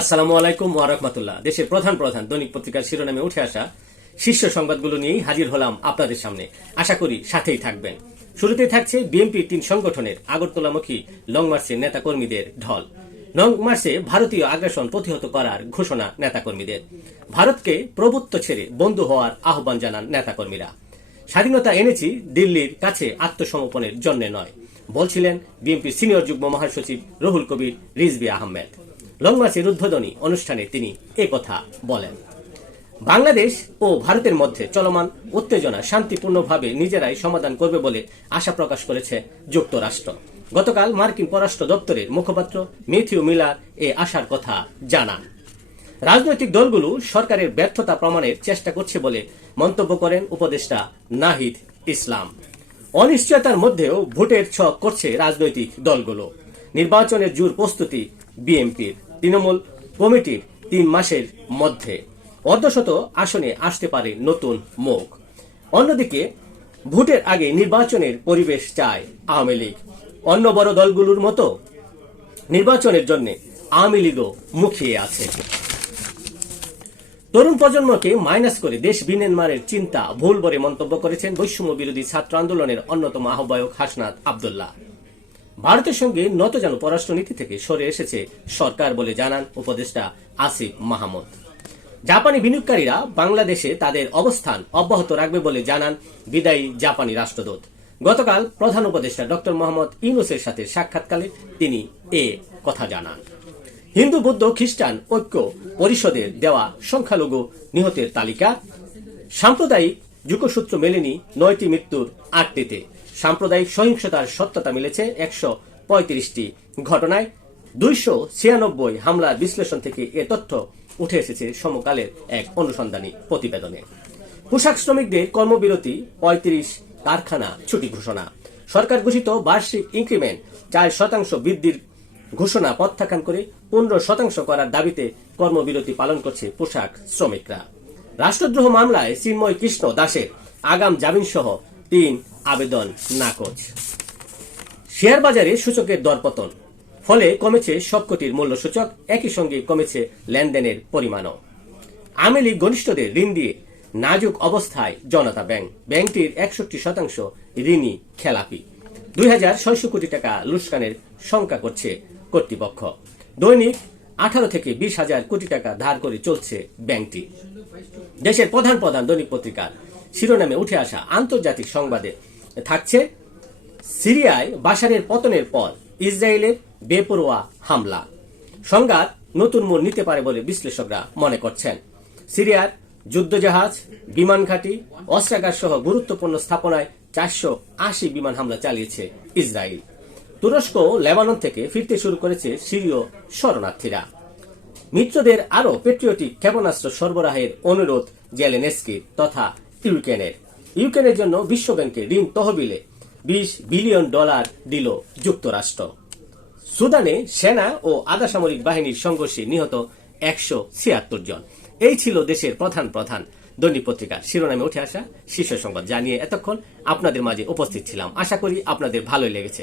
আসসালামু আলাইকুম ওয়ারহমতুল্লাহ দেশের প্রধান প্রধান দৈনিক পত্রিকার শিরোনামে উঠে আসা শীর্ষ সংবাদগুলো নিয়েই হাজির হলাম আপনাদের সামনে। আশা করি সাথেই থাকবেন। শুরুতেই থাকছে বিএনপির তিন সংগঠনের আগরতলামুখী লং মার্চের নেতাকর্মীদের ঢল। লং মার্চে ভারতীয় আগ্রাসন প্রতিহত করার ঘোষণা নেতাকর্মীদের। ভারতকে প্রভুত্ব ছেড়ে বন্ধু হওয়ার আহ্বান জানান নেতাকর্মীরা। স্বাধীনতা এনেছি দিল্লির কাছে আত্মসমর্পণের জন্য নয়, বলছিলেন বিএনপির সিনিয়র যুগ্ম মহাসচিব রহুল কবির রিজবি আহমেদ। লং উদ্বোধনী অনুষ্ঠানে তিনি কথা বলেন। বাংলাদেশ ও ভারতের মধ্যে চলমান উত্তেজনা শান্তিপূর্ণভাবে নিজেরাই সমাধান করবে বলে আশা প্রকাশ করেছে যুক্তরাষ্ট্র। গতকাল মার্কিন পররাষ্ট্র দপ্তরের মুখপাত্র মেথিউ মিলার এ আশার কথা জানান। রাজনৈতিক দলগুলো সরকারের ব্যর্থতা প্রমাণের চেষ্টা করছে বলে মন্তব্য করেন উপদেষ্টা নাহিদ ইসলাম। অনিশ্চয়তার মধ্যেও ভোটের ছক করছে রাজনৈতিক দলগুলো। নির্বাচনের জোর প্রস্তুতি বিএনপির। তৃণমূল কমিটির তিন মাসের মধ্যে অর্ধশত আসনে আসতে পারে নতুন মুখ। অন্যদিকে, ভোটের আগে নির্বাচনের পরিবেশ চায় আওয়ামী লীগ। অন্য বড় দলগুলোর মতো নির্বাচনের জন্য আওয়ামী লীগও মুখিয়ে আছে। তরুণ প্রজন্মকে মাইনাস করে দেশ বিনির্মাণের চিন্তা ভুল বলে মন্তব্য করেছেন বৈষম্য বিরোধী ছাত্র আন্দোলনের অন্যতম আহ্বায়ক হাসনাত আবদুল্লাহ। ভারতের সঙ্গে নত যেন পররাষ্ট্রনীতি থেকে সরে এসেছে সরকার বলে জানান উপদেষ্টা আসিফ মাহমুদ। জাপানি বিনিয়োগকারীরা বাংলাদেশে তাদের অবস্থান অব্যাহত রাখবে বলে জানান বিদায়ী জাপানি রাষ্ট্রদূত। গতকাল প্রধান উপদেষ্টা ডক্টর মোহাম্মদ ইউনুসের সাথে সাক্ষাৎকালে তিনি এ কথা জানান। হিন্দু, বৌদ্ধ, খ্রিস্টান ঐক্য পরিষদের দেওয়া সংখ্যালঘু নিহতের তালিকা। সাম্প্রদায়িক যুগসূত্র মেলেনি নয়টি মৃত্যুর আটটিতে। সাম্প্রদায়িক সহিংসতার সত্যতা মিলেছে একশো পঁয়ত্রিশটি। ঘটনায় দুইশো ছিয়ানব্বই হামলার বিশ্লেষণ থেকে এ তথ্য উঠে এসেছে সমকালের এক অনুসন্ধানী প্রতিবেদনে। পোশাক শ্রমিকদের কর্মবিরতি, পঁয়ত্রিশ কারখানা ছুটি ঘোষণা। সরকার ঘোষিত বার্ষিক ইনক্রিমেন্ট চার শতাংশ বৃদ্ধির ঘোষণা প্রত্যাখ্যান করে পনেরো শতাংশ করার দাবিতে কর্মবিরতি পালন করছে পোশাক শ্রমিকরা। রাষ্ট্রদ্রোহ মামলায় চিন্ময় কৃষ্ণ দাসের আগাম জামিন সহ তিন আবেদন নাকচ। শেয়ার বাজারে সূচকের দরপতন। ফলে কমেছে সবকটির মূল্য সূচক একই সঙ্গে কমেছে লেনদেনের পরিমাণও। আওয়ামী লীগ ঘনিষ্ঠদের ঋণ দিয়ে নাজুক অবস্থায় জনতা ব্যাংক। ব্যাংকটির একষট্টি শতাংশ ঋণই খেলাপি। দুই হাজার ছয়শো কোটি টাকা লুস্কানের শঙ্কা করছে কর্তৃপক্ষ। দৈনিক আঠারো থেকে বিশ হাজার কোটি টাকা ধার করে চলছে ব্যাংকটি। দেশের প্রধান প্রধান দৈনিক পত্রিকার শিরোনামে উঠে আসা আন্তর্জাতিক সংবাদে থাকছে সিরিয়ায় বাশারের পতনের পর ইসরায়েলের বেপরোয়া হামলা। সংঘাত নতুন মোড় নিতে পারে বলে বিশ্লেষকরা মনে করছেন। সিরিয়ার যুদ্ধজাহাজ, বিমান ঘাঁটি অস্ত্রাগার সহ গুরুত্বপূর্ণ স্থাপনায় চারশো আশি বিমান হামলা চালিয়েছে ইসরায়েল। তুরস্ক লেবানন থেকে ফিরতে শুরু করেছে সিরীয় শরণার্থীরা। মিত্রদের আরও পেট্রিয়টিক ক্ষেপণাস্ত্র সরবরাহের অনুরোধ জেলেনেস্কির তথা ইউক্রেনের। ইউক্রেনের জন্য বিশ্বব্যাংকের ঋণ তহবিলে বিশ বিলিয়ন ডলার দিল যুক্তরাষ্ট্র। সুদানে সেনা ও আধা সামরিক বাহিনীর সংঘর্ষে নিহত একশো ছিয়াত্তর জন। এই ছিল দেশের প্রধান প্রধান দৈনিক পত্রিকার শিরোনামে উঠে আসা শীর্ষ সংবাদ জানিয়ে এতক্ষণ আপনাদের মাঝে উপস্থিত ছিলাম। আশা করি আপনাদের ভালোই লেগেছে।